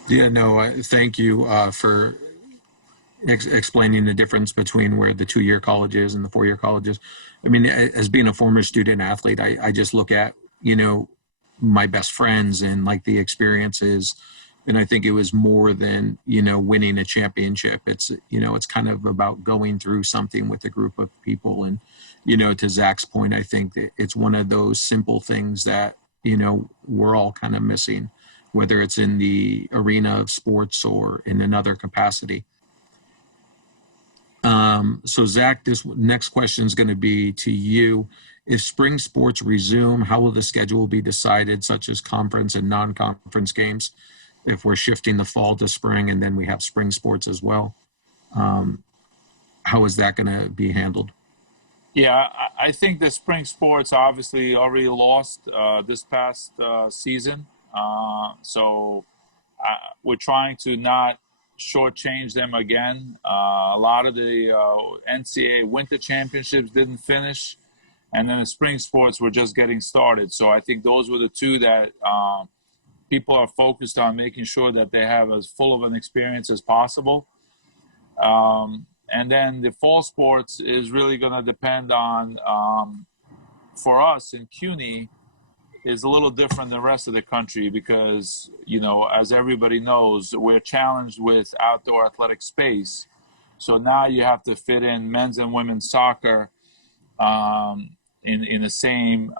Yeah, no, thank you for explaining the difference between where the 2-year college is and the 4-year college is. I mean, as being a former student athlete, I just look at, my best friends and like the experiences. And I think it was more than, winning a championship. It's, it's kind of about going through something with a group of people. And, to Zach's point, I think that it's one of those simple things that, we're all kind of missing, whether it's in the arena of sports or in another capacity. So Zach, this next question is going to be to you. If spring sports resume, how will the schedule be decided, such as conference and non-conference games? If we're shifting the fall to spring and then we have spring sports as well, how is that going to be handled? Yeah, I think the spring sports obviously already lost this past season. So we're trying to not shortchange them again. A lot of the NCAA winter championships didn't finish, and then the spring sports were just getting started. So I think those were the two that people are focused on making sure that they have as full of an experience as possible. And then the fall sports is really going to depend on, for us in CUNY, is a little different than the rest of the country because, as everybody knows, we're challenged with outdoor athletic space. So now you have to fit in men's and women's soccer in the same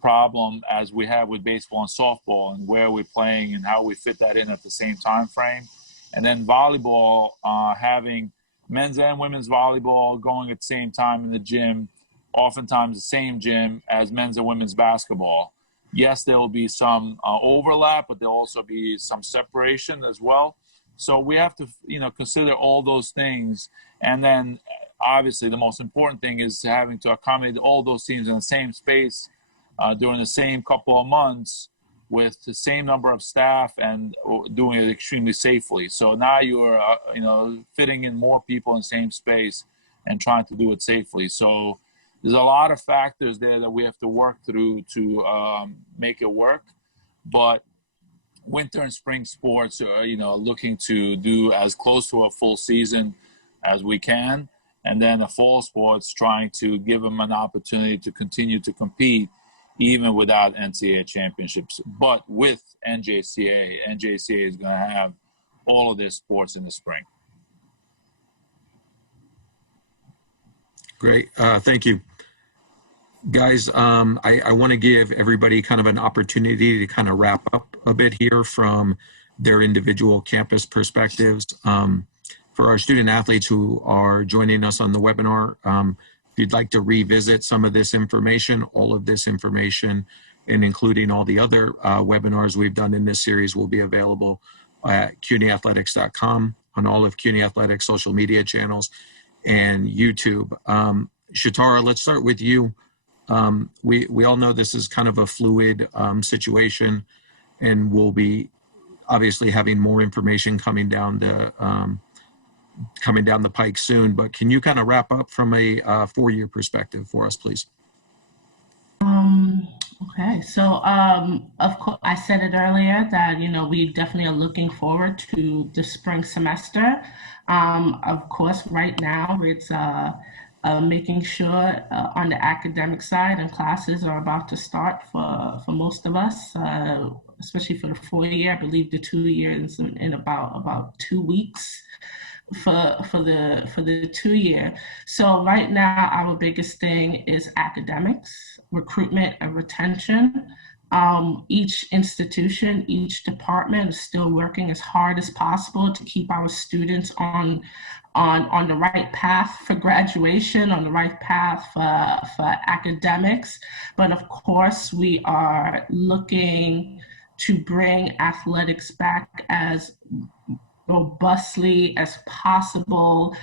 problem as we have with baseball and softball, and where we're playing and how we fit that in at the same time frame. And then volleyball, having men's and women's volleyball going at the same time in the gym, oftentimes the same gym as men's and women's basketball. Yes, there will be some overlap, but there'll also be some separation as well. So we have to, consider all those things. And then obviously the most important thing is having to accommodate all those teams in the same space during the same couple of months with the same number of staff and doing it extremely safely. So now you're, fitting in more people in the same space and trying to do it safely. So there's a lot of factors there that we have to work through to make it work. But winter and spring sports are, looking to do as close to a full season as we can. And then the fall sports trying to give them an opportunity to continue to compete, even without NCAA championships. But with NJCAA is going to have all of their sports in the spring. Great. Thank you. Guys, I want to give everybody kind of an opportunity to kind of wrap up a bit here from their individual campus perspectives. For our student athletes who are joining us on the webinar, if you'd like to revisit some of this information, all of this information, and including all the other webinars we've done in this series will be available at cunyathletics.com, on all of CUNY Athletics social media channels and YouTube. Shatara, let's start with you. We all know this is kind of a fluid situation, and we'll be obviously having more information coming down the pike soon. But can you kind of wrap up from a 4-year perspective for us, please? Okay, so of course, I said it earlier that, you know, we definitely are looking forward to the spring semester. Of course, right now it's making sure on the academic side, and classes are about to start for most of us, especially for the 4-year. I believe the 2-year is in about 2 weeks for the 2-year. So right now, our biggest thing is academics, recruitment, and retention. Each institution, each department is still working as hard as possible to keep our students on the right path for graduation, on the right path for academics. But of course, we are looking to bring athletics back as robustly as possible,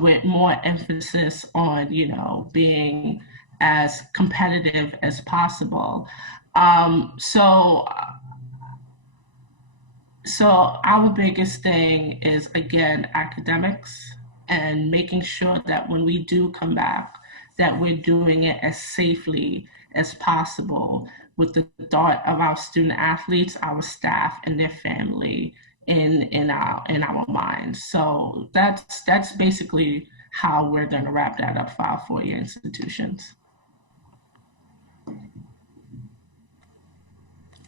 with more emphasis on, you know, being as competitive as possible. So our biggest thing is, again, academics, and making sure that when we do come back, that we're doing it as safely as possible with the thought of our student athletes, our staff, and their family in our minds. So that's basically how we're going to wrap that up for our 4-year institutions.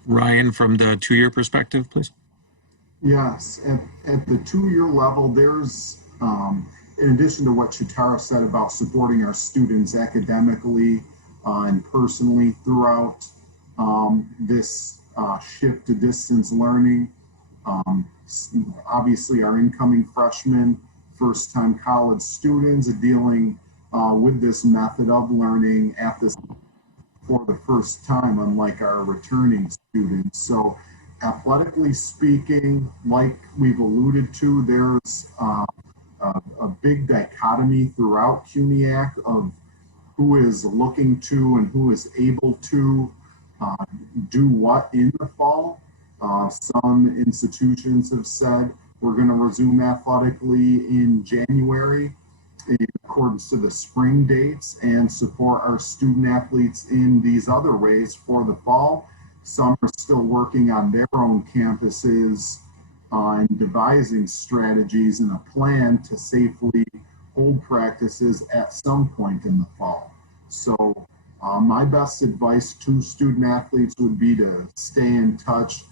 Ryan, from the 2-year perspective, please. Yes, at the 2-year level, there's, in addition to what Shatara said about supporting our students academically and personally throughout this shift to distance learning, obviously our incoming freshmen, first-time college students are dealing with this method of learning at this for the first time, unlike our returning students. So athletically speaking, like we've alluded to, there's a big dichotomy throughout Cunyac of who is looking to and who is able to do what in the fall. Some institutions have said we're going to resume athletically in January in accordance to the spring dates and support our student athletes in these other ways for the fall. Some are still working on their own campuses and devising strategies and a plan to safely hold practices at some point in the fall. So my best advice to student athletes would be to stay in touch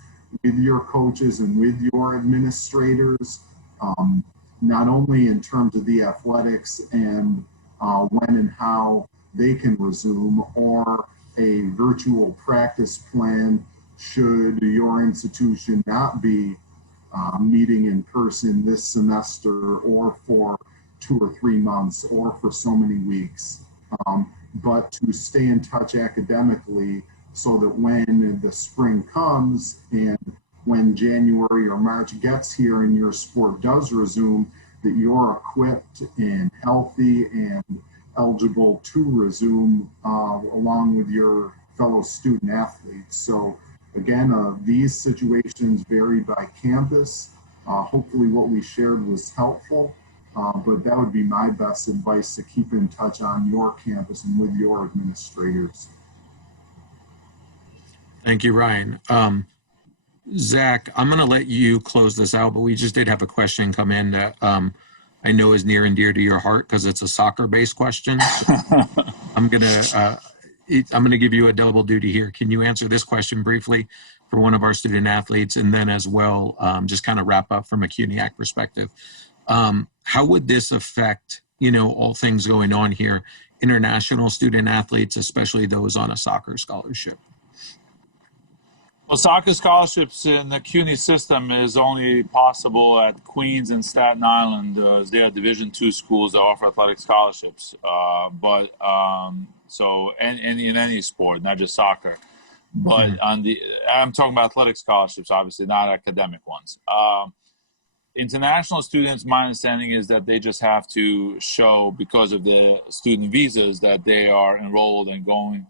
with your coaches and with your administrators, not only in terms of the athletics and when and how they can resume, or a virtual practice plan should your institution not be meeting in person this semester, or for 2 or 3 months, or for so many weeks, but to stay in touch academically so that when the spring comes and when January or March gets here and your sport does resume, that you're equipped and healthy and eligible to resume along with your fellow student athletes. So again, these situations vary by campus. Hopefully what we shared was helpful, but that would be my best advice, to keep in touch on your campus and with your administrators. Thank you, Ryan. Zach, I'm going to let you close this out, but we just did have a question come in that I know is near and dear to your heart because it's a soccer-based question. So I'm going to I'm going to give you a double duty here. Can you answer this question briefly for one of our student athletes, and then as well, just kind of wrap up from a Cunyac perspective? How would this affect, all things going on here, international student athletes, especially those on a soccer scholarship? Well, soccer scholarships in the CUNY system is only possible at Queens and Staten Island. They are Division II schools that offer athletic scholarships. So in any sport, not just soccer. But I'm talking about athletic scholarships, obviously, not academic ones. International students, my understanding is that they just have to show, because of the student visas, that they are enrolled and going.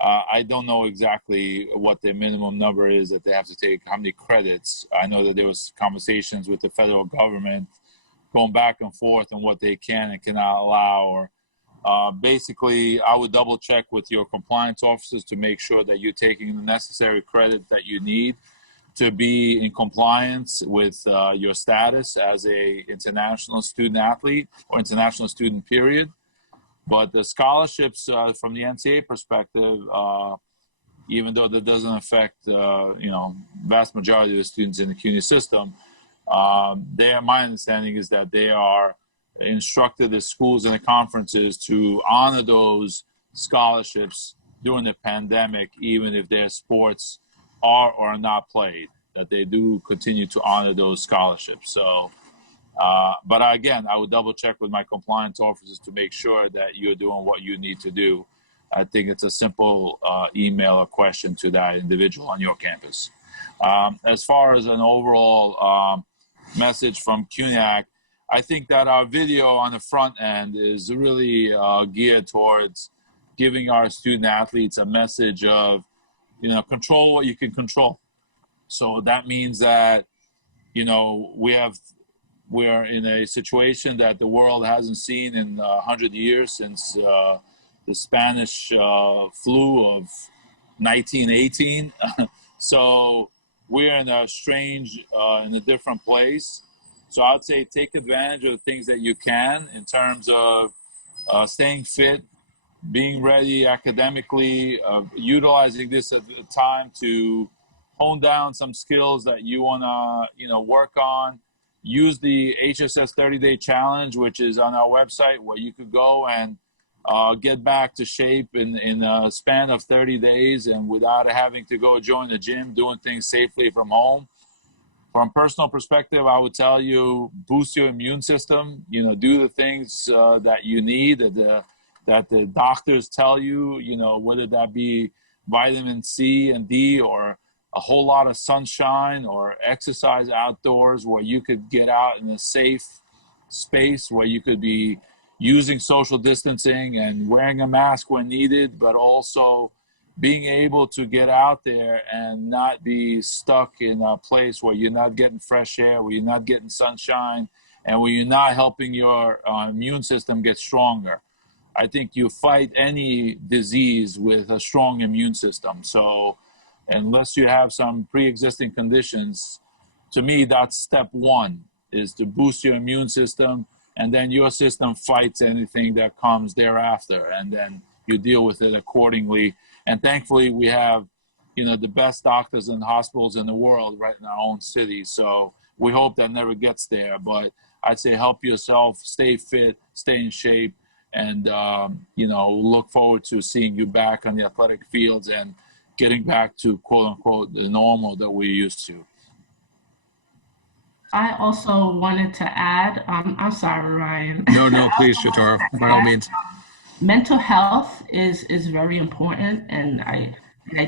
I don't know exactly what the minimum number is that they have to take, how many credits. I know that there was conversations with the federal government going back and forth on what they can and cannot allow. Or basically, I would double check with your compliance officers to make sure that you're taking the necessary credit that you need to be in compliance with your status as a international student athlete or international student period. But the scholarships from the NCAA perspective, even though that doesn't affect, vast majority of the students in the CUNY system, my understanding is that they are instructed the schools and the conferences to honor those scholarships during the pandemic, even if their sports are or are not played, that they do continue to honor those scholarships. So, but again, I would double check with my compliance officers to make sure that you're doing what you need to do. I think it's a simple email or question to that individual on your campus. As far as an overall message from Cunyac, I think that our video on the front end is really geared towards giving our student athletes a message of, control what you can control. So that means that, we're in a situation that the world hasn't seen in 100 years since the Spanish flu of 1918. So we're in a strange, in a different place. So I'd say take advantage of the things that you can in terms of staying fit, being ready academically, utilizing this at the time to hone down some skills that you want to, work on. Use the HSS 30-day challenge, which is on our website, where you could go and get back to shape in a span of 30 days and without having to go join the gym, doing things safely from home. From a personal perspective, I would tell you, boost your immune system, do the things that you need, that the doctors tell you, whether that be vitamin C and D or a whole lot of sunshine or exercise outdoors where you could get out in a safe space where you could be using social distancing and wearing a mask when needed, but also being able to get out there and not be stuck in a place where you're not getting fresh air, where you're not getting sunshine, and where you're not helping your immune system get stronger. I think you fight any disease with a strong immune system. So unless you have some pre-existing conditions, to me, that's step one, is to boost your immune system, and then your system fights anything that comes thereafter, and then you deal with it accordingly. And thankfully, we have, the best doctors and hospitals in the world right in our own city. So we hope that never gets there. But I'd say help yourself, stay fit, stay in shape, and, look forward to seeing you back on the athletic fields and getting back to, quote unquote, the normal that we're used to. I also wanted to add, I'm sorry, Ryan. No, please, Shatara, by all means. Mental health is very important, and I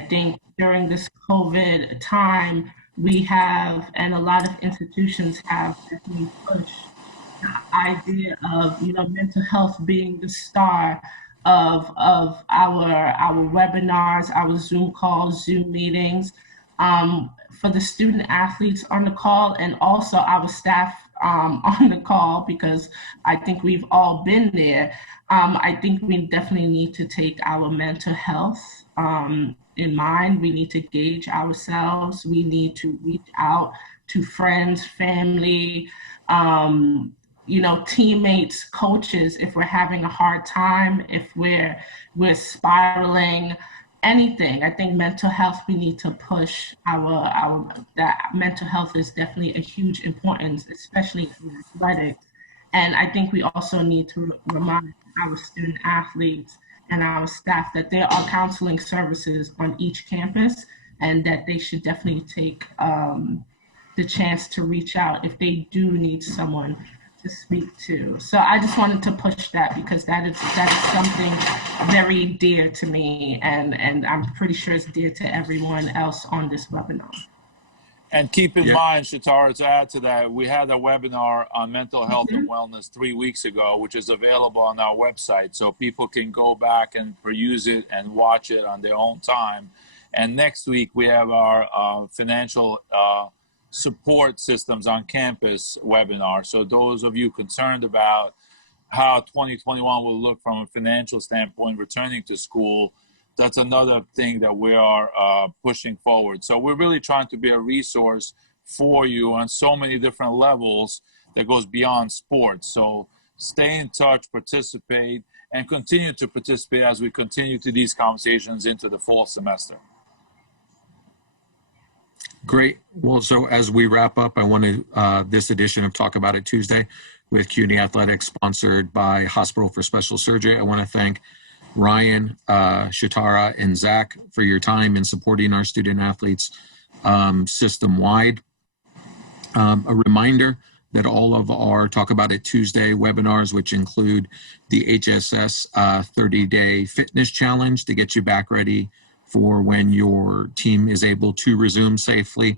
think during this COVID time, we have, and a lot of institutions have definitely pushed the idea of mental health being the star of our webinars, our Zoom calls, Zoom meetings, for the student athletes on the call, and also our staff on the call, because I think we've all been there. I think we definitely need to take our mental health in mind. We need to gauge ourselves. We need to reach out to friends, family, teammates, coaches, if we're having a hard time, if we're spiraling, anything. I think mental health, we need to push that mental health is definitely a huge importance, especially in athletics. And I think we also need to remind our student athletes and our staff that there are counseling services on each campus, and that they should definitely take the chance to reach out if they do need someone to speak to. So I just wanted to push that, because that is something very dear to me, and I'm pretty sure it's dear to everyone else on this webinar. And keep in mind, Shatara, to add to that, we had a webinar on mental health and wellness 3 weeks ago, which is available on our website, so people can go back and peruse it and watch it on their own time. And next week we have our financial support systems on campus webinar. So those of you concerned about how 2021 will look from a financial standpoint, returning to school, that's another thing that we are pushing forward. So we're really trying to be a resource for you on so many different levels that goes beyond sports. So stay in touch, participate, and continue to participate as we continue to these conversations into the fall semester. Great. Well, so as we wrap up, I want to, this edition of Talk About It Tuesday with CUNY Athletics, sponsored by Hospital for Special Surgery, I want to thank Ryan, Shatara, and Zach for your time in supporting our student athletes system-wide. A reminder that all of our Talk About It Tuesday webinars, which include the HSS 30-day fitness challenge to get you back ready for when your team is able to resume safely,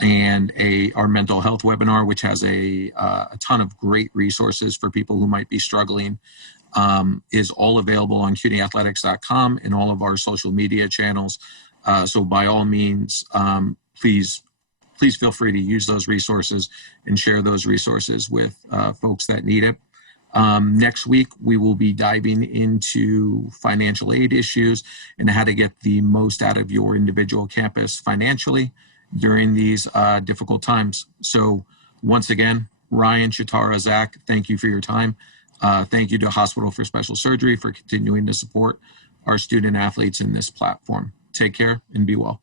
and our mental health webinar, which has a ton of great resources for people who might be struggling, is all available on cunyathletics.com and all of our social media channels. So by all means, please feel free to use those resources and share those resources with folks that need it. Next week, we will be diving into financial aid issues and how to get the most out of your individual campus financially during these difficult times. So once again, Ryan, Shatara, Zach, thank you for your time. Thank you to Hospital for Special Surgery for continuing to support our student athletes in this platform. Take care and be well.